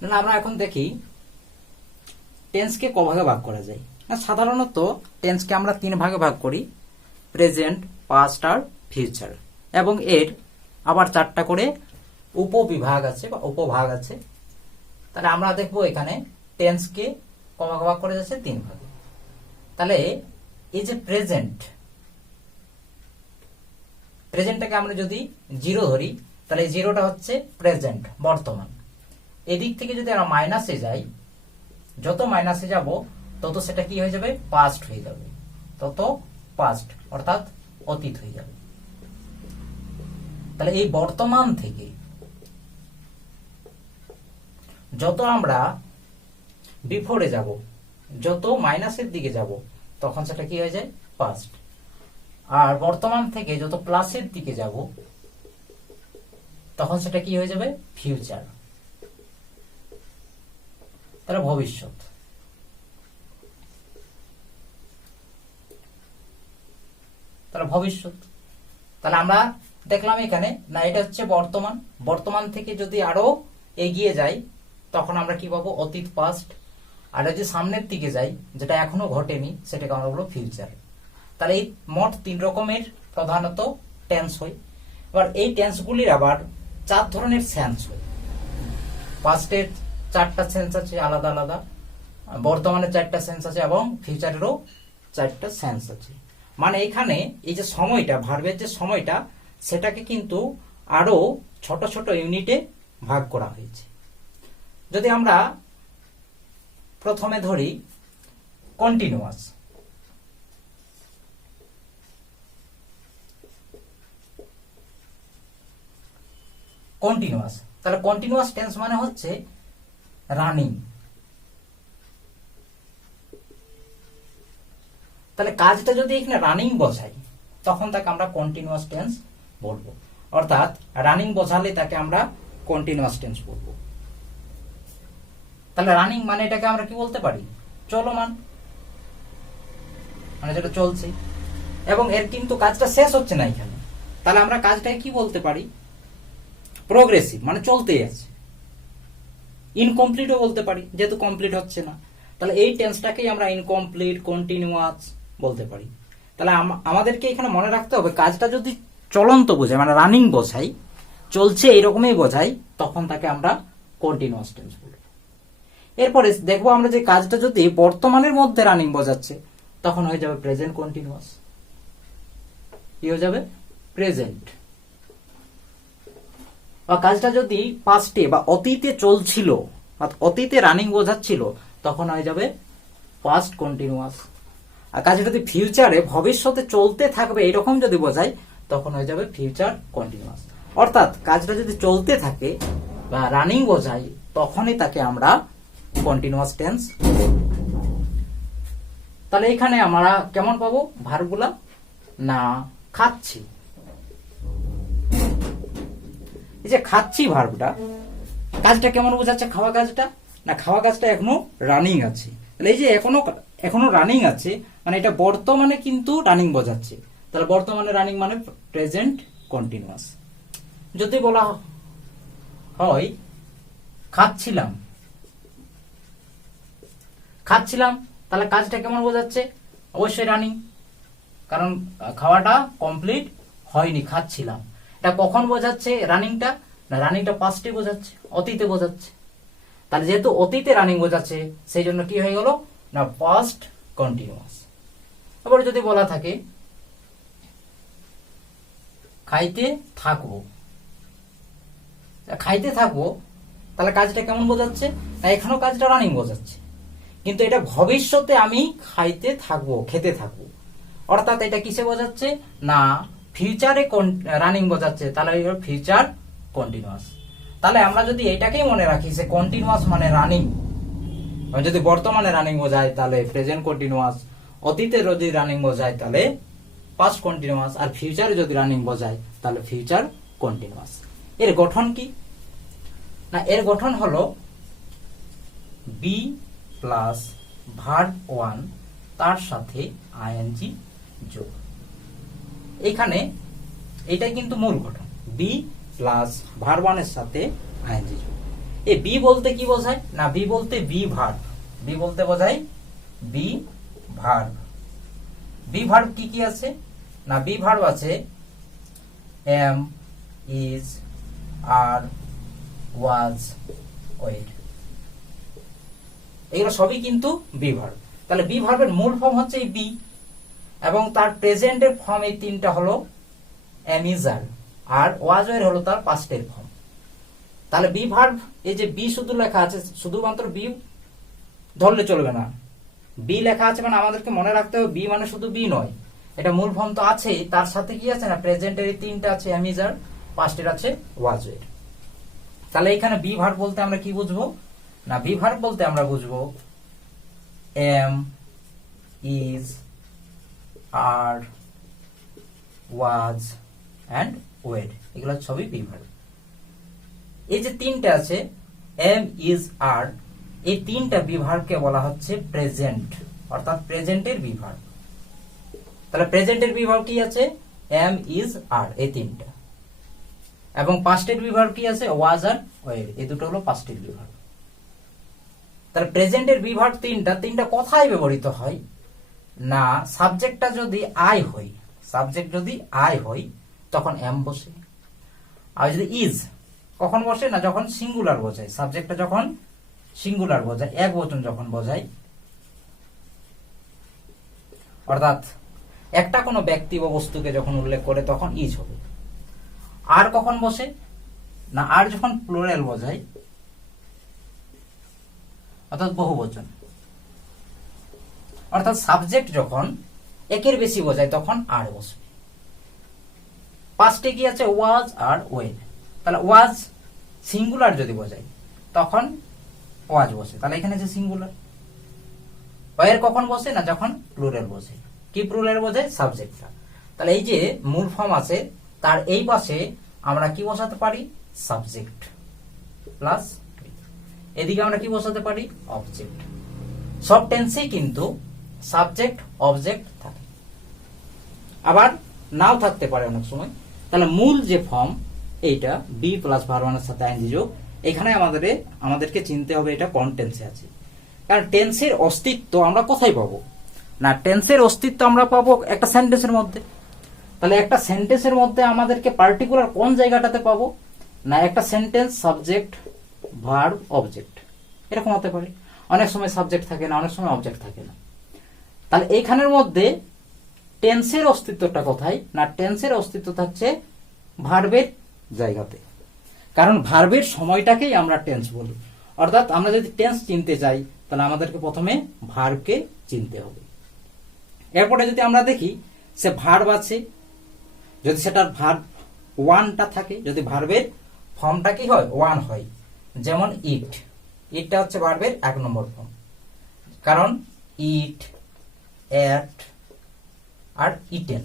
না আমরা এখন দেখি টেন্সকে ক ভাগে ভাগ করা যায়। না সাধারণত টেন্সকে আমরা 3 ভাগে ভাগ করি, প্রেজেন্ট, পাস্ট আর ফিউচার, এবং এর আবার 4টা করে উপবিভাগ আছে বা উপভাগ আছে। তাহলে আমরা দেখবো এখানে টেন্সকে ক ভাগে ভাগ করা যাচ্ছে 3 ভাগে। তাহলে এই যে প্রেজেন্টটাকে আমরা যদি 0 ধরি, তাহলে 0টা হচ্ছে প্রেজেন্ট, বর্তমান। এদিক থেকে যদি আমরা মাইনাসে যাই, যত মাইনাসে যাব তত সেটা কি হয়ে যাবে, পাস্ট হয়ে যাবে, তত পাস্ট অর্থাৎ অতীত হয়ে যাবে। তাহলে এই বর্তমান থেকে যত আমরা বিফোরে যাব, যত মাইনাসের দিকে যাব, তখন সেটা কি হয়ে যায়, পাস্ট। আর বর্তমান থেকে যত প্লাসের দিকে যাব, তখন সেটা কি হয়ে যাবে, ফিউচার, তাহলে ভবিষ্যৎ। তাহলে ভবিষ্যৎ। তাহলে আমরা দেখলাম এখানে না এটা হচ্ছে বর্তমান, বর্তমান থেকে যদি আরো এগিয়ে যাই তখন আমরা কি পাবো, অতীত, পাস্ট। আর যদি সামনের দিকে যাই, যেটা এখনো ঘটেনি, সেটাকে আমরা বলবো ফিউচার। তাহলে এই মোট 3 রকমের প্রধানত টেন্স হয়। এবার এই টেন্সগুলির আবার 4 ধরনের সেন্স হয়। পাস্টের 4টা সেন্স আছে আলাদা আলাদা, বর্তমানে 4টা সেন্স আছে, এবং ফিউচারেরও 4টা সেন্স আছে। মানে এখানে এই যে সময়টা, ভার্বের যে সময়টা, সেটাকে কিন্তু আরো ছোট ছোট ইউনিটে ভাগ করা হয়েছে। যদি আমরা প্রথমে ধরি কন্টিনিউয়াস, তাহলে কন্টিনিউয়াস টেন্স মানে হচ্ছে রানিং। তাহলে কাজটা যদি এখানে রানিং বোঝাই, তখন তাকে আমরা কন্টিনিউয়াস টেন্স বলবো। অর্থাৎ রানিং বোঝালে তাকে আমরা কন্টিনিউয়াস টেন্স বলবো। তাহলে রানিং মানে এটাকে আমরা কি বলতে পারি, চলমান, মানে যেটা চলছে, এবং এর কিন্তু কাজটা শেষ হচ্ছে না এখানে। তাহলে আমরা কাজটাকে কি বলতে পারি, প্রোগ্রেসিভ, মানে চলতেই আছে। ইনকমপ্লিটও বলতে পারি, যেহেতু কমপ্লিট হচ্ছে না। তাহলে এই টেন্সটাকেই আমরা ইনকমপ্লিট, কন্টিনিউয়াস বলতে পারি। তাহলে আমাদেরকে এখানে মনে রাখতে হবে, কাজটা যদি চলন্ত বোঝায়, মানে রানিং বোঝাই, চলছে এইরকমই বোঝাই, তখন তাকে আমরা কন্টিনিউয়াস টেন্স বলব। এরপরে দেখবো আমরা যে কাজটা যদি বর্তমানের মধ্যে রানিং বোঝাচ্ছে, তখন হয়ে যাবে প্রেজেন্ট কন্টিনিউয়াস। কি হয়ে যাবে, প্রেজেন্ট। বা কাজটা যদি পাস্টে বা অতীতে চলছিল, অতীতে রানিং বোঝাচ্ছিল, তখন হয়ে যাবে পাস্ট কন্টিনিউয়াস। আর কাজটা যদি ফিউচারে, ভবিষ্যতে চলতে থাকবে এরকম যদি বোঝায়, তখন হয়ে যাবে ফিউচার কন্টিনিউয়াস। অর্থাৎ কাজটা যদি চলতে থাকে বা রানিং বোঝায়, তখনই তাকে আমরা কন্টিনিউয়াস টেন্স বলবো। তাহলে এখানে আমরা কেমন পাবো ভার্বগুলা, না খাচ্ছি, এই যে খাচ্ছি ভার্বটা, কাজটা কেমন বোঝাচ্ছে, খাওয়া কাজটা, না খাওয়া কাজটা এখনো রানিং আছে। তাহলে এই যে এখনো রানিং আছে, মানে এটা বর্তমানে কিন্তু রানিং বোঝাচ্ছে। তাহলে বর্তমানে রানিং মানে প্রেজেন্ট কন্টিনিউয়াস। যদি বলা হয় খাচ্ছিলাম, তাহলে কাজটা কেমন বোঝাচ্ছে, অবশ্যই রানিং, কারণ খাওয়াটা কমপ্লিট হয়নি, খাচ্ছিলাম। এটা কখন বোঝাচ্ছে রানিংটা, না রানিংটা পাস্টে বোঝাচ্ছে, অতীতে বোঝাচ্ছে। তাহলে যেহেতু অতীতে রানিং বোঝাচ্ছে, সেই জন্য কি হয়ে গেল, না পাস্ট কন্টিনিউয়াস। এবার যদি বলা থাকে খাইতে থাকবো, তাহলে কাজটা কেমন বোঝাচ্ছে, না এখনো কাজটা রানিং বোঝাচ্ছে, কিন্তু এটা ভবিষ্যতে আমি খেতে থাকবো। অর্থাৎ এটা কিসে বোঝাচ্ছে, না ফিউচারে রানিং বোঝাচ্ছে, তাহলে ফিউচার কন্টিনিউয়াস। তাহলে আমরা যদি এটাকেই মনে রাখি যে কন্টিনিউয়াস মানে রানিং, যদি বর্তমানে রানিং বোঝায় তাহলে প্রেজেন্ট কন্টিনিউয়াস, অতীতে যদি রানিং বোঝায় তাহলে পাস্ট কন্টিনিউয়াস, আর ফিউচারে যদি রানিং বোঝায় তাহলে ফিউচার কন্টিনিউয়াস। এর গঠন কি, না এর গঠন হলো বি প্লাস ভার্ব 1 তার সাথে আইএনজি যোগ। এখানে এটাই কিন্তু মূল গঠন, বি প্লাস ভার্ব 1 এর সাথে আইএনজি যোগ। এই বি বলতে কি বোঝায়? না বি বলতে বি ভার্ব। বি বলতে বোঝায় বি ভার্ব। বি ভার্ব কি কি আছে? না বি ভার্ব আছে এম, ইজ, আর, ওয়াজ, ওয়ের। এগুলো সবই কিন্তু বি ভার্ব। তাহলে বি ভার্বের মূল ফর্ম হচ্ছে এই বি, এবং তার প্রেজেন্টের ফর্ম এই তিনটা হলো এম, ইজ, আর ওয়াজ, ওয়ের হলো তার পাস্টের ফর্ম। তাহলে বি ভার্ব, এই যে বি শুধু লেখা আছে, শুধুমাত্র বি ধরলে চলবে না। বি লেখা আছে মানে আমাদেরকে মনে রাখতে হবে বি মানে শুধু বি নয়, এটা মূল ফর্ম তো আছেই, তার সাথে কি আছে না প্রেজেন্টের এই তিনটা আছে এম, ইজ, আর, পাস্টের আছে ওয়াজ, ওয়ের। তাহলে এখানে বি ভার্ব বলতে আমরা কি বুঝবো? না বি ভার্ব বলতে আমরা বুঝবো am, is, are, was and were, এগুলো সবই বি ভার্ব। এই যে তিনটা আছে এম, ইজ, আর, এই তিনটা বি ভার্বকে বলা হচ্ছে প্রেজেন্ট, অর্থাৎ প্রেজেন্টের বি ভার্ব। তাহলে প্রেজেন্টের বি ভার্ব কি আছে? এম, ইজ, আর, এই তিনটা। এবং পাস্টের বি ভার্ব কি আছে? ওয়াজ আর ওয়ের, এই দুটো হলো পাস্টের বি ভার্ব। তাহলে প্রেজেন্টের বি ভার্ব তিনটা কোথায় ব্যবহৃত হয়? না সাবজেক্টটা যদি আই হয়, সাবজেক্ট যদি আই হয় তখন এম বসে। আর যদি ইজ কখন বসে? না যখন সিঙ্গুলার বোঝায়, সাবজেক্টটা যখন সিঙ্গুলার বোঝায়, এক বচন যখন বোঝায়, অর্থাৎ একটা কোনো ব্যক্তি বা বস্তুকে যখন উল্লেখ করে তখন ইজ হবে। আর কখন বসে? না আর যখন প্লুরাল বোঝায়, অর্থাৎ বহু বচন, অর্থাৎ সাবজেক্ট যখন একের বেশি বোঝায় তখন আর বসবে। পাস্টে কি আছে? ওয়াজ আর ওয়ের। তাহলে ওয়াজ সিঙ্গুলার যদি বোঝায় তখন ওয়াজ বসে, তাহলে এখানে যে সিঙ্গুলার। ওয়ের কখন বসে? না যখন প্লুরাল বোঝায়। কি প্লুরাল বোঝায়? সাবজেক্টটা। তাহলে এই যে মূল ফর্ম আছে তার এই পাশে আমরা কি বসাতে পারি? সাবজেক্ট প্লাস, এদিকে আমরা কি বসাতে পারি? অবজেক্ট। সব টেন্সেই কিন্তু সাবজেক্ট অবজেক্ট থাকে, আবার নাও থাকতে পারে অনেক সময়। তাহলে মূল যে ফর্ম এইটা বি প্লাস ভার্ব ওয়ানের সাথে আইএনজি যোগ, এখানে আমাদেরকে চিনতে হবে এটা কোন টেন্সে আছে। কারণ টেন্সের অস্তিত্ব আমরা কোথায় পাবো? না টেন্সের অস্তিত্ব আমরা পাবো একটা সেন্টেন্সের মধ্যে। তাহলে একটা সেন্টেন্সের মধ্যে আমাদেরকে পার্টিকুলার কোন জায়গাটাতে পাবো? না একটা সেন্টেন্স সাবজেক্ট ভার্ব অবজেক্ট এরকম হতে পারে। অনেক সময় সাবজেক্ট থাকে না, অনেক সময় অবজেক্ট থাকে না। তাহলে এইখানের মধ্যে টেন্সের অস্তিত্বটা কোথায়? না টেন্সের অস্তিত্ব থাকছে ভার্বের জায়গাতে, কারণ ভার্বের সময়টাকেই আমরা টেন্স বলি। অর্থাৎ আমরা যদি টেন্স চিনতে চাই তাহলে আমাদেরকে প্রথমে ভার্বকে চিনতে হবে। এরপরে যদি আমরা দেখি সে ভার্ব আছে, যদি সেটার ভার্ব ওয়ানটা থাকে, যদি ভার্বের ফর্মটা কি হয়? ওয়ান হয়। যেমন ইট, ইটটা হচ্ছে ভার্বের 1 নম্বর ফর্ম, কারণ ইট, এট আর ইটেন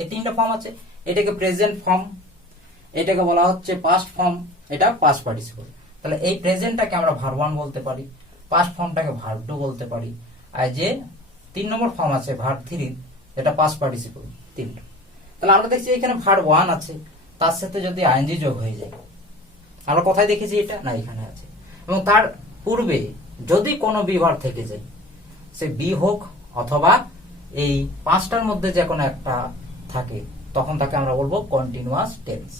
এই তিনটা ফর্ম আছে। এটাকে প্রেজেন্ট ফর্ম, এটাকে বলা হচ্ছে পাস্ট ফর্ম, এটা পাস্ট পার্টিসিপল। তাহলে এই প্রেজেন্টটাকে আমরা ভার্ব 1 বলতে পারি, পাস্ট ফর্মটাকে ভার্ব 2 বলতে পারি, আর যে 3 নম্বর ফর্ম আছে ভার্ব 3 যেটা পাস্ট পার্টিসিপল, তিনটা। তাহলে আমরা দেখছি এখানে ভার্ব 1 আছে, তার সাথে যদি আইএনজি যোগ হয়ে যায়, আমরা কোথায় দেখেছি এটা? না এখানে আছে। এবং তার পূর্বে যদি কোনো বি ভার্ব থেকে যায়, সে বি হোক অথবা এই পাঁচটার মধ্যে যে কোনো একটা থাকে, তখন তাকে আমরা বলবো কন্টিনিউয়াস টেন্স।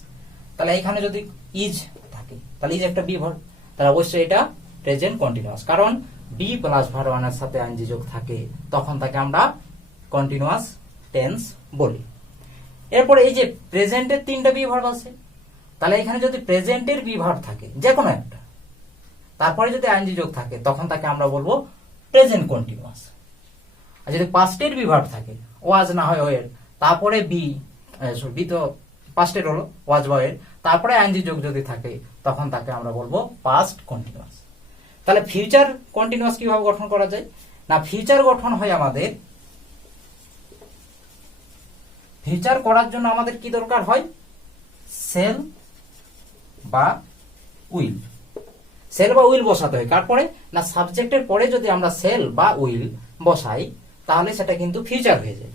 তাহলে এখানে যদি ইজ থাকে তাহলে ইজ একটা বি ভার্ব, তাহলে অবশ্যই এটা প্রেজেন্ট কন্টিনিউয়াস, কারণ বি প্লাস ভার্ব ওয়ানের সাথে আইএনজি যোগ থাকে, তখন তাকে আমরা কন্টিনিউয়াস টেন্স বলি। এরপরে এই যে প্রেজেন্টের 3টা বি ভার্ব আছে, তাহলে এখানে যদি প্রেজেন্টের বি ভার্ব থাকে যে কোনো একটা, তারপরে যদি আইএনজি যোগ থাকে, তখন তাকে আমরা বলবো প্রেজেন্ট কন্টিনিউয়াস। আর যদি পাস্টের বি ভার্ব থাকে, ওয়াজ না হয় ওয়ের, তারপরে বি তো পাস্টের হলো ওয়াজ বা ওয়ের, তারপরে আইএনজি যোগ যদি থাকে, তখন তাকে আমরা বলবো পাস্ট কন্টিনিউয়াস। তাহলে ফিউচার কন্টিনিউয়াস কিভাবে গঠন করা যায়? না ফিউচার গঠন হয় আমাদের, ফিউচার করার জন্য আমাদের কি দরকার হয়? সেল বা উইল। সেল বা উইল বসাতে হয়। তারপরে না সাবজেক্টের পরে যদি আমরা সেল বা উইল বসাই তাহলে সেটা কিন্তু ফিউচার হয়ে যায়।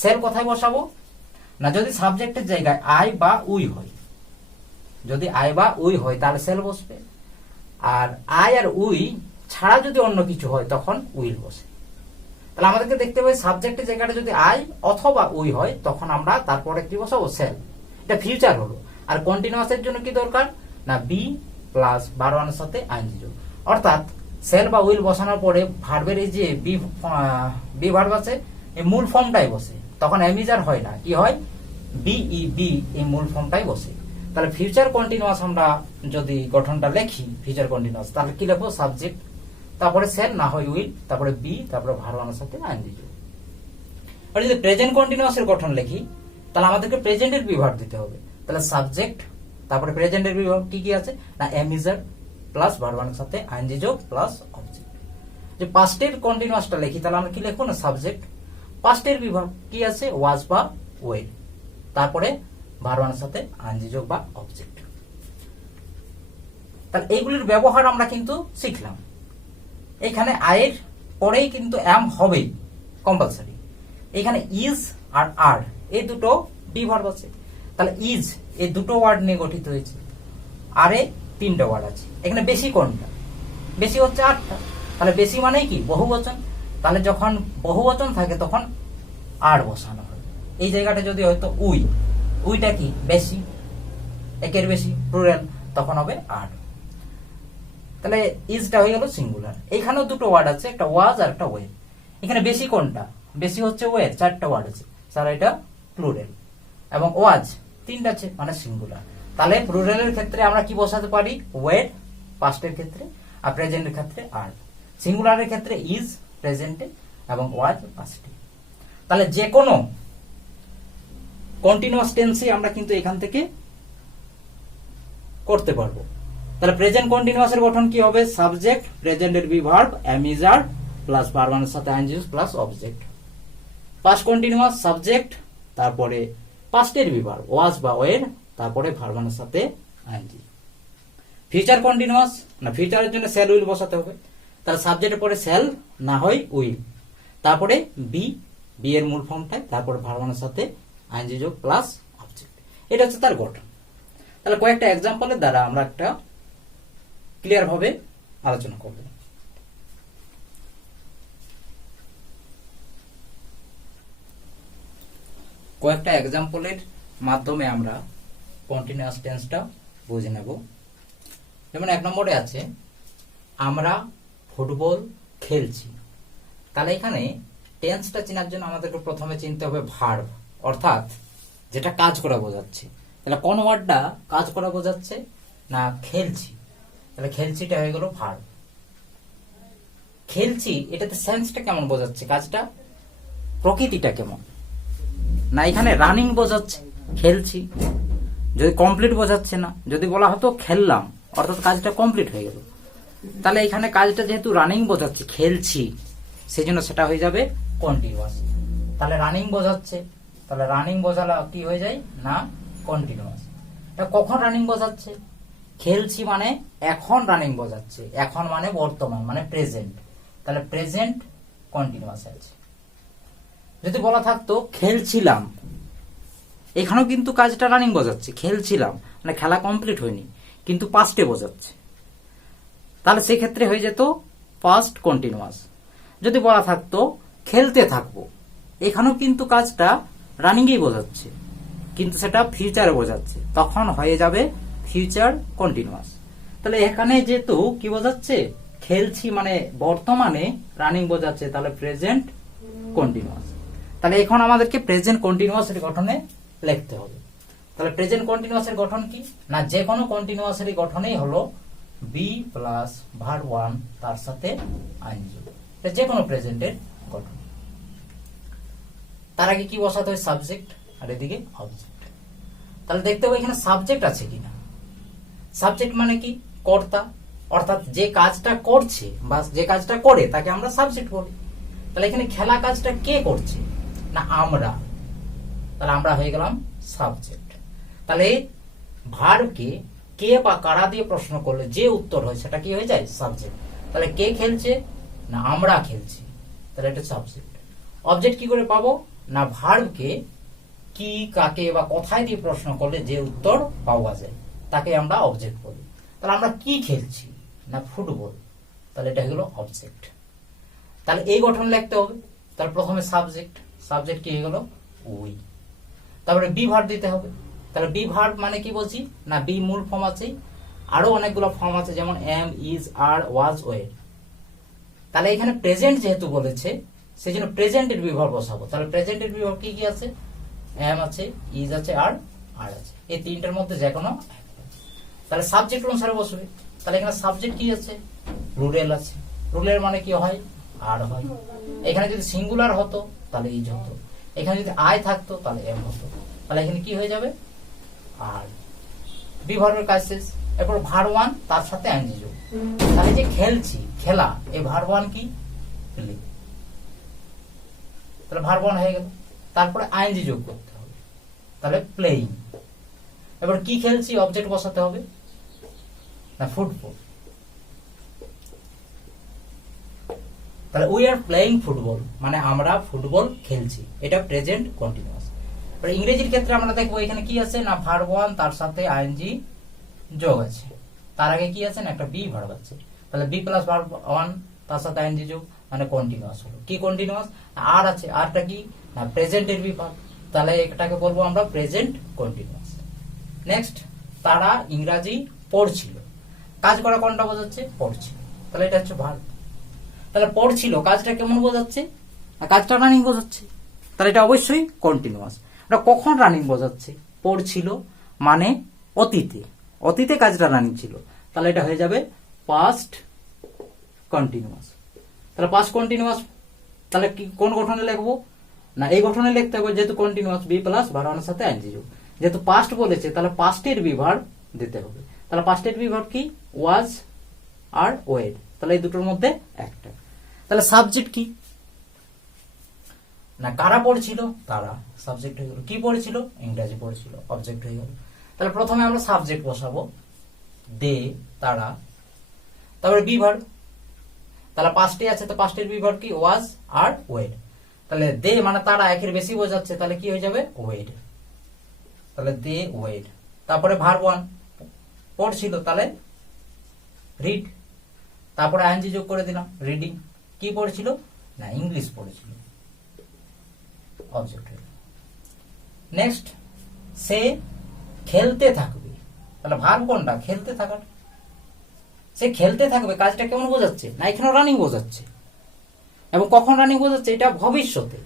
সেল কোথায় বসাবো? না যদি সাবজেক্টের জায়গায় আই বা উই হয়, যদি আই বা উই হয় তাহলে সেল বসবে। আর আই আর উই ছাড়া যদি অন্য কিছু হয় তখন উইল বসে। তাহলে আমাদেরকে দেখতে পাই সাবজেক্টের জায়গাটা যদি আই অথবা উই হয় তখন আমরা তারপরে কি বসাবো, সেল। এটা ফিউচার হলো। আর কন্টিনিউয়াসের জন্য কি দরকার, না বি প্লাস ভার্ব ওয়ানের সাথে আইএনজি যোগ। অর্থাৎ সেল বা উইল বসানোর পরে ভার্বের এই যে বি ভার্ব আছে এই মূল ফর্মটাই বসে, তখন এমিজার হয় না, কি হয় বি এই মূল ফর্মটাই বসে। তাহলে ফিউচার কন্টিনিউয়াস আমরা যদি গঠনটা লিখি ফিউচার কন্টিনিউয়াস, তাহলে কি লিখবো, সাবজেক্ট তারপরে সেল না হয় উইল তারপরে বি তারপরে ভার্ব ওয়ানের সাথে আইএনজি যোগ। আর যদি প্রেজেন্ট কন্টিনিউয়াসের গঠন লিখি তাহলে আমাদেরকে প্রেজেন্টের বিভাগ দিতে হবে। তাহলে সাবজেক্ট তারপরে প্রেজেন্টের বিভাগ কি কি আছে, না এমিজার প্লাস ভার্ব ওয়ানের সাথে আইএনজি যোগ প্লাস অবজেক্ট। যে পাস্টের কন্টিনিউয়াসটা লিখি তাহলে আমরা কি লিখবো, না সাবজেক্ট পাস্টের বিভাগ কি আছে, ওয়াজ বা ওয়ের, তারপরে ভার্ব ওয়ানের সাথে আইএনজি যোগ বা অবজেক্ট। তাহলে এইগুলির ব্যবহার আমরা কিন্তু শিখলাম। এখানে আয়ের পরেই কিন্তু এম হবেই কম্পালসারি। এখানে ইজ আর আর এই দুটো বি ভার্ব আছে। তাহলে ইজ এই দুটো ওয়ার্ড নিয়ে গঠিত হয়েছে, আরে তিনটা ওয়ার্ড আছে। এখানে বেশি কোনটা, বেশি হচ্ছে আটটা। তাহলে বেশি মানে কি, বহুবচন। তাহলে যখন বহুবচন থাকে তখন আর বসানো হয়। এই জায়গাটা যদি হয়তো উইটা কি বেশি, একের বেশি প্লুরাল, তখন হবে আর। তাহলে ইজটা হয়ে গেল সিঙ্গুলার। এইখানেও দুটো ওয়ার্ড আছে, একটা ওয়াজ আর একটা ওয়ে। এখানে বেশি কোনটা, বেশি হচ্ছে ওয়ে, চারটা ওয়ার্ড আছে, স্যার এটা প্লুরাল। এবং ওয়াজ তিনটা আছে মানে সিঙ্গুলার। তাহলে প্লুরালের ক্ষেত্রে আমরা কি বসাতে পারি, ওয়েড পাস্টের ক্ষেত্রে, আর প্রেজেন্টের ক্ষেত্রে আর। সিঙ্গুলারের ক্ষেত্রে ইজ প্রেজেন্টে এবং ওয়াজ পাস্টে। তাহলে যে কোনো কন্টিনিউয়াস টেন্সে আমরা কিন্তু এখান থেকে করতে পারবো। তাহলে প্রেজেন্ট কন্টিনিউয়াসের গঠন কি হবে, সাবজেক্ট প্রেজেন্টের be verb am is are plus verb ওয়ানের সাথে ING plus object. Past continuous subject তারপরে পাস্টের বি ভার্ব ওয়াজ বা ওয়ের তারপরে ভার্ব ওয়ানের সাথে আইএনজি। ফিউচার কন্টিনিউয়াস, না ফিউচারের জন্য সেল উইল বসাতে হবে। তাহলে সাবজেক্টের পরে সেল না হয় উইল, তারপরে বি এর মূল ফর্মটায়, তারপরে ভার্ব ওয়ানের সাথে আইএনজি যোগ প্লাস অবজেক্ট। এটা হচ্ছে তার গঠন। তাহলে কয়েকটা এক্সাম্পলের দ্বারা আমরা একটা ক্লিয়ার ভাবে আলোচনা করব। কয়েকটা এক্সাম্পলের মাধ্যমে আমরা কন্টিনিউয়াস টেন্সটা বুঝে নেব। যেমন এক নম্বরে আছে আমরা ফুটবল খেলছি। তাহলে এখানে টেন্সটা চেনার জন্য আমাদেরকে প্রথমে চিনতে হবে ভার্ব, অর্থাৎ যেটা কাজ করা বোঝাচ্ছে। তাহলে কোন ওয়ার্ডটা কাজ করা বোঝাচ্ছে, না খেলছি। তাহলে খেলছিটা হয়ে গেল ভার্ব। খেলছি এটাতে সেন্সটা কেমন বোঝাচ্ছে, কাজটা প্রকৃতিটা কেমন, না এখানে রানিং বোঝাচ্ছে, খেলছি যদি কমপ্লিট বোঝাচ্ছে না। যদি বলা হতো খেললাম অর্থাৎ কাজটা কমপ্লিট হয়ে গেল। তাহলে এখানে কাজটা যেহেতু রানিং বোঝাচ্ছে, খেলছি, সেই জন্য সেটা হয়ে যাবে কন্টিনিউয়াস। তাহলে রানিং বোঝাচ্ছে, তাহলে রানিং বোঝালে কি হয়ে যায়, না কন্টিনিউয়াস। এটা কখন রানিং বোঝাচ্ছে, খেলছি মানে এখন রানিং বোঝাচ্ছে, এখন মানে বর্তমান মানে প্রেজেন্ট। তাহলে প্রেজেন্ট কন্টিনিউয়াস আছে। যদি বলা থাকতো খেলছিলাম, এখানেও কিন্তু কাজটা রানিং বোঝাচ্ছে, খেলছিলাম মানে খেলা কমপ্লিট হয়নি কিন্তু পাস্টে বোঝাচ্ছে, তাহলে সেক্ষেত্রে হয়ে যেত পাস্ট কন্টিনিউয়াস। যদি বলা থাকতো খেলতে থাকবো, এখানেও কিন্তু কাজটা রানিংই বোঝাচ্ছে কিন্তু সেটা ফিউচারে বোঝাচ্ছে, তখন হয়ে যাবে ফিউচার কন্টিনিউয়াস। তাহলে এখানে যেহেতু কি বোঝাচ্ছে, খেলছি মানে বর্তমানে রানিং বোঝাচ্ছে, তাহলে প্রেজেন্ট কন্টিনিউয়াস। তাহলে এখন আমাদেরকে প্রেজেন্ট কন্টিনিউয়াসের গঠনে লিখতে হবে। তাহলে প্রেজেন্ট কন্টিনিউয়াসের গঠন কি, না যে কোনো কন্টিনিউয়াসের গঠনেই হলো বি প্লাস ভার্ব ওয়ান তার সাথে আইএনজি, যে কোনো প্রেজেন্টের গঠন। তার আগে কি বসাতে হয়, সাবজেক্ট আর এদিকে অবজেক্ট। তাহলে দেখতে হবে এখানে সাবজেক্ট আছে কিনা। সাবজেক্ট মানে কি, কর্তা, অর্থাৎ যে কাজটা করছে বা যে কাজটা করে তাকে আমরা সাবজেক্ট বলি। তাহলে এখানে খেলা কাজটা কে করছে, না আমরা, তাহলে আমরা হয়ে গেলাম সাবজেক্ট। তাহলে ভার্বকে কে বা কারা দিয়ে প্রশ্ন করলে যে উত্তর হয় সেটা কি হয়ে যায়, সাবজেক্ট। তাহলে কে খেলছে, না আমরা খেলছি, তাহলে এটা সাবজেক্ট। অবজেক্ট কি করে পাবো, না ভার্বকে কি কাকে বা কোথায় দিয়ে প্রশ্ন করলে যে উত্তর পাওয়া যায় তাকে আমরা অবজেক্ট বলি। তাহলে আমরা কি খেলছি, না ফুটবল, তাহলে এটা হলো অবজেক্ট। তাহলে এই গঠন লিখতে হবে। তাহলে প্রথমে সাবজেক্ট, সাবজেক্ট কি হয়ে গেল উই। তারপরে বি ভার্ব দিতে হবে। তাহলে বি ভার্ব মানে কি বলছি না বি মূল ফর্ম আছে, আরো অনেকগুলো ফর্ম আছে যেমন am, is, are, was, were. তাহলে এখানে প্রেজেন্ট যেহেতু বলেছে সেই জন্য প্রেজেন্টের বি ভার্ব বসাবো। তাহলে প্রেজেন্টের বি ভার্ব কি কি আছে, এম আছে, ইজ আছে, আর আছে। এই তিনটার মধ্যে যে কোনো একটা। তাহলে সাবজেক্ট অনুসারে বসবে। তাহলে এখানে সাবজেক্ট কি আছে, প্লুরাল আছে। প্লুরাল মানে কি হয়, আর হয়। এখানে যদি সিঙ্গুলার হতো তাহলে ইজ হতো, এখানে যদি আই থাকতো তাহলে এম হতো। তাহলে এখানে কি হয়ে যাবে, আর। বি ভার্বের কাজ শেষ। এরপর ভার্ব ওয়ান তার সাথে আইএনজি যোগ। তাহলে যে খেলছি, খেলা, এই ভার্ব ওয়ান কি প্লে। তাহলে ভার্ব ওয়ান হয়ে গেল। তারপরে আইএনজি যোগ করতে হবে, তাহলে প্লেইং। এবার কি খেলছি, অবজেক্ট বসাতে হবে না ফুটবল। তাহলে উই আর প্লেইং ফুটবল মানে আমরা ফুটবল খেলছি, এটা প্রেজেন্ট কন্টিনিউয়াস। ইংরেজির ক্ষেত্রে আমরা দেখবো এখানে কি আছে না ভার্ব ওয়ান তার সাথে আইএনজি যোগ আছে, তার আগে কি আছে না একটা বি ভার্ব আছে। তাহলে বি প্লাস ভার্ব ওয়ান তার সাথে আইএনজি যোগ মানে কন্টিনিউয়াস হলো। কি কন্টিনিউয়াস, আর আছে, আরটা কি না প্রেজেন্টের বি ভার্ব, তাহলে এটাকে বলবো আমরা প্রেজেন্ট কন্টিনিউয়াস। নেক্সট, তারা ইংরাজি পড়ছিল। কাজ করা কোনটা বোঝাচ্ছে, পড়ছিল, তাহলে এটা হচ্ছে ভার্ব। তাহলে পড়ছিল কাজটা কেমন বোঝাচ্ছে, কাজটা রানিং বোঝাচ্ছে, তাহলে এটা অবশ্যই কন্টিনিউয়াস। এটা কখন রানিং বোঝাচ্ছে, পড়ছিল মানে অতীতে, অতীতে কাজটা রানিং ছিল, তাহলে এটা হয়ে যাবে পাস্ট কন্টিনিউয়াস। তাহলে পাস্ট কন্টিনিউয়াস তাহলে কি কোন গঠনে লিখবো না এই গঠনে লিখতে হবে, যেহেতু কন্টিনিউয়াস বি প্লাস ভার্বের সাথে আইএনজি যোগ। যেহেতু পাস্ট বলেছে তাহলে পাস্টের বি ভার্ব দিতে হবে। তাহলে পাস্টের বি ভার্ব কি ওয়াজ আর ওয়েড, তাহলে এই দুটোর মধ্যে একটা। তাহলে সাবজেক্ট কি না কারা পড়ছিল, তারা, সাবজেক্ট হয়ে গেল। কি পড়ছিল, ইংরেজি পড়ছিল, অবজেক্ট হয়ে গেল। তাহলে প্রথমে আমরা সাবজেক্ট বসাবো, দে, তারা। তারপরে বি ভার্ব, তাহলে পাস্টে আছে তো পাস্টের বি ভার্ব কি ওয়াজ আর ওয়েড। তাহলে দে মানে তারা একের বেশি বোঝাচ্ছে, তাহলে কি হয়ে যাবে ওয়েড, তাহলে দে ওয়েড। তারপরে ভার্ব ওয়ান পড়ছিল, তাহলে রিড। তারপরে আইএনজি যোগ করে দিলাম রিডিং। কি পড়ছিল না ইংলিশ পড়ছিল, অবজেক্ট হয়ে গেল। নেক্সট, সে খেলতে থাকবে, তাহলে ভার্ব কোনটা, খেলতে থাকাটা। সে খেলতে থাকবে কাজটা কেমন বোঝাচ্ছে না এখানে রানিং বোঝাচ্ছে, এবং কখন রানিং বোঝাচ্ছে এটা ভবিষ্যতে,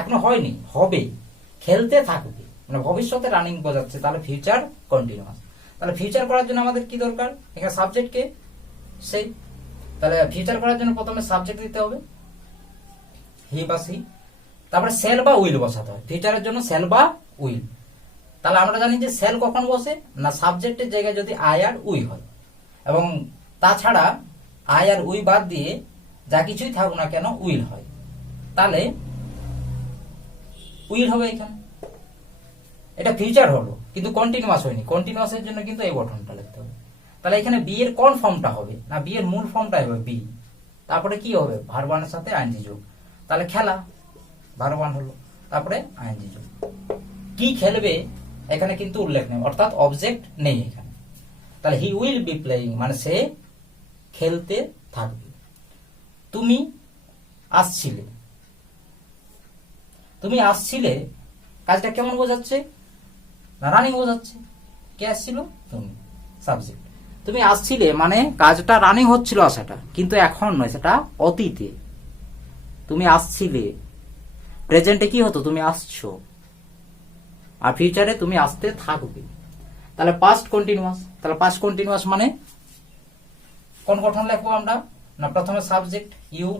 এখনো হয়নি, হবে, খেলতে থাকবে মানে ভবিষ্যতে রানিং বোঝাচ্ছে, তাহলে ফিউচার কন্টিনিউয়াস। তাহলে ফিউচার করার জন্য আমাদের কি দরকার, এখানে সাবজেক্ট কে সেই, তাহলে ফিউচার করার জন্য প্রথমে সাবজেক্ট দিতে হবে হি বা সি, তারপরে সেল বা উইল বসাতে হয় ফিউচারের জন্য, সেল বা উইল। তাহলে আমরা জানি যে সেল কখন বসে না সাবজেক্টের জায়গায় যদি আই আর উই হয়, এবং তাছাড়া আই আর উই বাদ দিয়ে যা কিছুই থাকুক না কেন উইল হয়, তাহলে উইল হবে এখানে। এটা ফিউচার হলো কিন্তু কন্টিনিউয়াস হয়নি, কন্টিনিউয়াসের জন্য কিন্তু এই গঠনটা লিখতে হবে। তাহলে এখানে বি এর কোন ফর্মটা হবে না বি এর মূল ফর্মটাই হবে বি, তারপরে কি হবে ভার্ব ওয়ানের সাথে আইএনজি যোগ, তাহলে খেলা ভার্ব ওয়ান হলো, তারপরে আইএনজি যোগ। কি খেলবে এখানে কিন্তু উল্লেখ নেই, অর্থাৎ অবজেক্ট নেই এখানে। তাহলে হি উইল বি প্লেয়িং মানে সে খেলতে থাকবে। তুমি আসছিলে, তুমি আসছিলে কাজটা কেমন বোঝাচ্ছে না রানিং বোঝাচ্ছে। কে আসছিল, তুমি, সাবজেক্ট। তুমি আসছিলে মানে কাজটা রানিং হচ্ছিল আসাটা, কিন্তু এখন নয়, সেটা অতীতে। তুমি আসছিলে, প্রেজেন্টে কি হতো তুমি আসছো, আর ফিউচারে তুমি আসতে থাকবে। তাহলে পাস্ট কন্টিনিউয়াস, তাহলে পাস্ট কন্টিনিউয়াস মানে কোন গঠন লিখবো আমরা না প্রথমে সাবজেক্ট ইউ,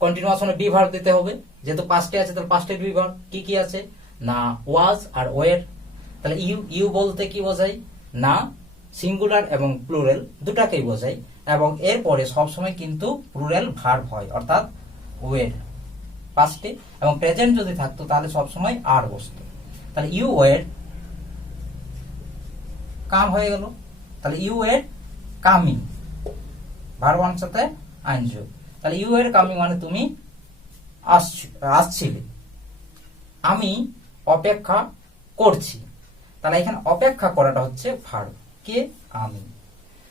কন্টিনিউয়াস মানে বি ভার্ব দিতে হবে, যেহেতু পাস্টে আছে তাহলে পাস্টের বি ভার্ব কি কি আছে না ওয়াজ আর ওয়ের। তাহলে ইউ, ইউ বলতে কি বোঝায় না সিঙ্গুলার এবং প্লুরাল দুটাকেই বোঝায়, এবং এরপরে সবসময় কিন্তু প্লুরাল ভার্ব হয়, অর্থাৎ ওয়ের পাস্টে, এবং প্রেজেন্ট যদি থাকতো তাহলে সবসময় আর বসতো। তাহলে ইউ ওয়ের কাম হয়ে গেল, তাহলে ইউ এর কামিং ভার্ব ওয়ানের সাথে আইএনজি যোগ। তাহলে ইউ এর কামিং মানে তুমি আসছিলে। আমি অপেক্ষা করছি, তাহলে এখানে অপেক্ষা করাটা হচ্ছে ভার্ব, কে আমি।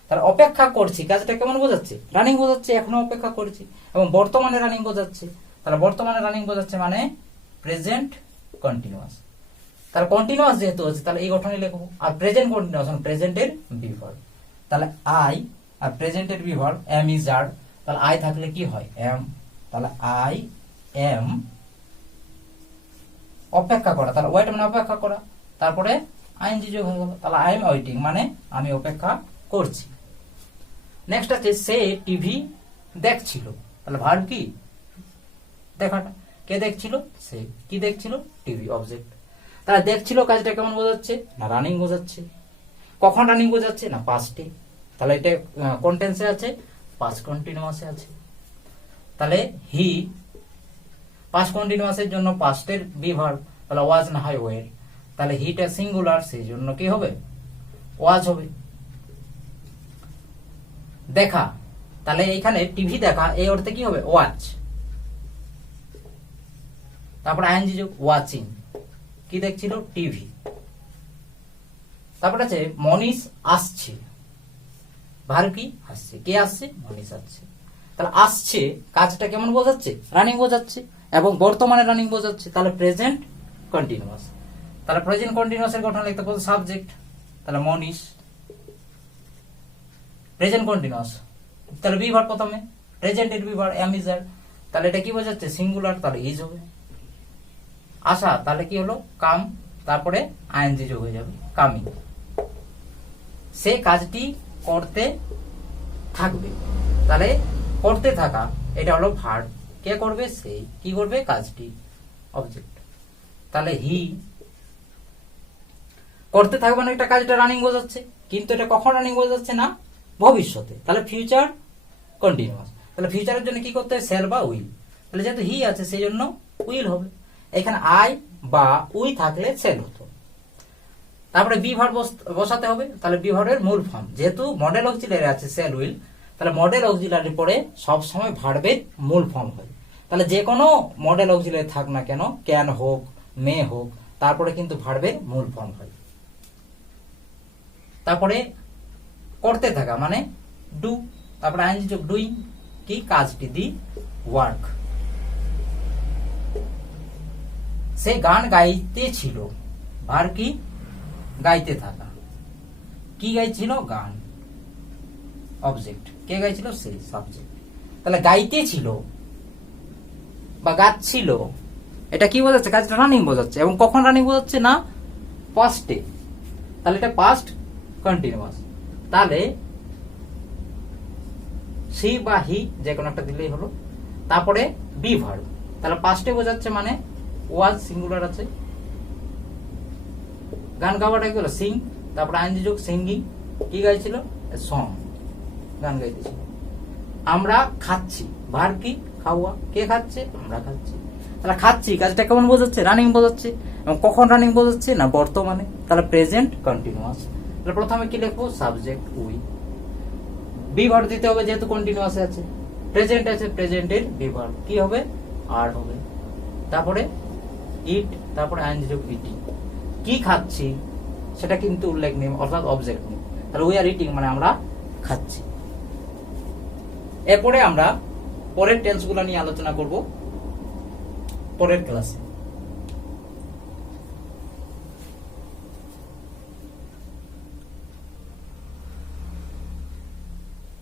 তাহলে অপেক্ষা করছি কাজটা কেমন বোঝাচ্ছে? রানিং বোঝাচ্ছে, এখনো অপেক্ষা করছি। এবং বর্তমানে রানিং বোঝাচ্ছে, তাহলে বর্তমানে রানিং বোঝাচ্ছে মানে প্রেজেন্ট কন্টিনিউয়াস। তাহলে কন্টিনিউয়াস যেহেতু আছে তাহলে এই গঠনে লিখবো। আর প্রেজেন্ট কন্টিনিউয়াস মানে প্রেজেন্টের বিভার্ব। তাহলে আই আর প্রেজেন্টের বিভার্ব এম ইজ আর, তাহলে আই থাকলে কি হয়? এম। তাহলে আই এম অপেক্ষা করা, তাহলে ওয়েট মানে অপেক্ষা করা, তারপরে আইএনজি যোগ হয়ে গেল, তাহলে আই এম ওয়েটিং মানে আমি অপেক্ষা করছি। নেক্সট আছে সে টিভি দেখছিল, তাহলে ভার্ব কি? দেখাটা। কে দেখছিল? সে। কি দেখছিল? TV, object. তাহলে দেখছিল কাজটা কেমন বোঝাচ্ছে? না রানিং বোঝাচ্ছে। কখন রানিং বোঝাচ্ছে? না পাস্টে। তাহলে এটা কোন টেন্সে আছে? পাস্ট কন্টিনিউয়াসে আছে। তাহলে হি পাস্ট কন্টিনিউয়াসের জন্য পাস্টের বিভার্ব, তাহলে ওয়াজ না হয় ওয়ের। তাহলে হিটা সিঙ্গুলার, সেই জন্য কি হবে? ওয়াজ হবে। দেখা, তাহলে এইখানে টিভি দেখা এই অর্থে কি হবে? ওয়াচ। তারপর আইএনজি যোগ ওয়াচিং। কি দেখছিল? টিভি। তারপর আছে মনীষ আসছে, ভার্ব কি? আসছে। কে আসছে? মনীষ আসছে। তাহলে আসছে কাজটা কেমন বোঝাচ্ছে? রানিং বোঝাচ্ছে এবং বর্তমানে রানিং বোঝাচ্ছে, তাহলে প্রেজেন্ট কন্টিনিউয়াস। তাহলে প্রেজেন্ট কন্টিনিউয়াসের গঠন লিখতে বলতে সাবজেক্ট, তাহলে মনীষ প্রেজেন্ট কন্টিনিউয়াস। তাহলে বিভার প্রথমে প্রেজেন্টের বিভার এম ইজ আর, তাহলে এটা কি বোঝাচ্ছে? সিঙ্গুলার, তাহলে ইজ হবে। আসা, তাহলে কি হলো? কাম, তারপরে আইএনজি যোগ হয়ে যাবে, কামিং। সে কাজটি করতে থাকবে, তাহলে করতে থাকা এটা হলো ভার্ব। কে করবে? সে। কি করবে? কাজটি, অবজেক্ট। তাহলে হি করতে থাকবে মানে একটা কাজটা রানিং বোঝাচ্ছে, কিন্তু এটা কখন রানিং বোঝাচ্ছে? না ভবিষ্যতে, তাহলে ফিউচার কন্টিনিউয়াস। তাহলে ফিউচারের জন্য কি করতে হয়? সেল বা উইল। তাহলে যেহেতু হি আছে সেই জন্য উইল হবে। এখানে আই বা উই থাকলে সেল হতো। তারপরে বি ভার্ব বসাতে হবে, তাহলে বি ভার্বের মূল ফর্ম, যেহেতু মডেল অক্সিলারি আছে সেল উইল, তাহলে মডেল অক্সিলারি পরে সব সময় ভার্বের মূল ফর্ম হয়। তাহলে যে কোনো মডেল অক্সিলারি থাক না কেন, ক্যান হোক, মে হোক, তারপরে কিন্তু ভার্বের মূল ফর্ম হয়। তারপরে করতে থাকা মানে ডু, তারপরে আইএনজি যোগ ডুইং, কি? কাজটি, দি ওয়ার্ক। সে গান গাইতে ছিল, ভার্ব কি? গাইতে থাকা। কি গাইছিল? গান, অবজেক্ট। কে গাইছিল? সে, সাবজেক্ট। তাহলে গাইতে ছিল বা গাচ্ছিল এটা কি বোঝাচ্ছে? কাজটা রানিং বোঝাচ্ছে। এবং কখন রানিং বোঝাচ্ছে? না পাস্টে, তাহলে এটা পাস্ট কন্টিনিউয়াস। তাহলে সি বা হি যে কোনো একটা দিলেই হলো। তারপরে বি ভার্ব, তাহলে পাস্টে বোঝাচ্ছে মানে ওয়াজ সিঙ্গুলার আছে। গান গাওয়াটা কি হলো? সিং, তারপরে আইএনজি যোগ সিঙ্গিং। কি গাইছিল? সং, গান গাইতেছিল। আমরা খাচ্ছি, ভার্ব কি? খাওয়া। কে খাচ্ছে? আমরা খাচ্ছি। তাহলে খাচ্ছি কাজটা কেমন বোঝাচ্ছে? রানিং বোঝাচ্ছে। এবং কখন রানিং বোঝাচ্ছে? না বর্তমানে, তাহলে প্রেজেন্ট কন্টিনিউয়াস। তাহলে প্রথমে কি লিখবো? Subject we. বি ভার্ব দিতে হবে যেহেতু কন্টিনিউয়াস আছে। প্রেজেন্ট আছে, প্রেজেন্টের বি ভার্ব কি হবে? আর হবে। তারপরে ইট, তারপরে আইএনজি যোগ ইটিং। কি খাচ্ছি সেটা কিন্তু উল্লেখ নেই, অর্থাৎ অবজেক্ট নেই। তাহলে উই আর ইটিং মানে আমরা খাচ্ছি। এরপরে আমরা পরের টেন্স গুলো নিয়ে আলোচনা করব পরের ক্লাসে।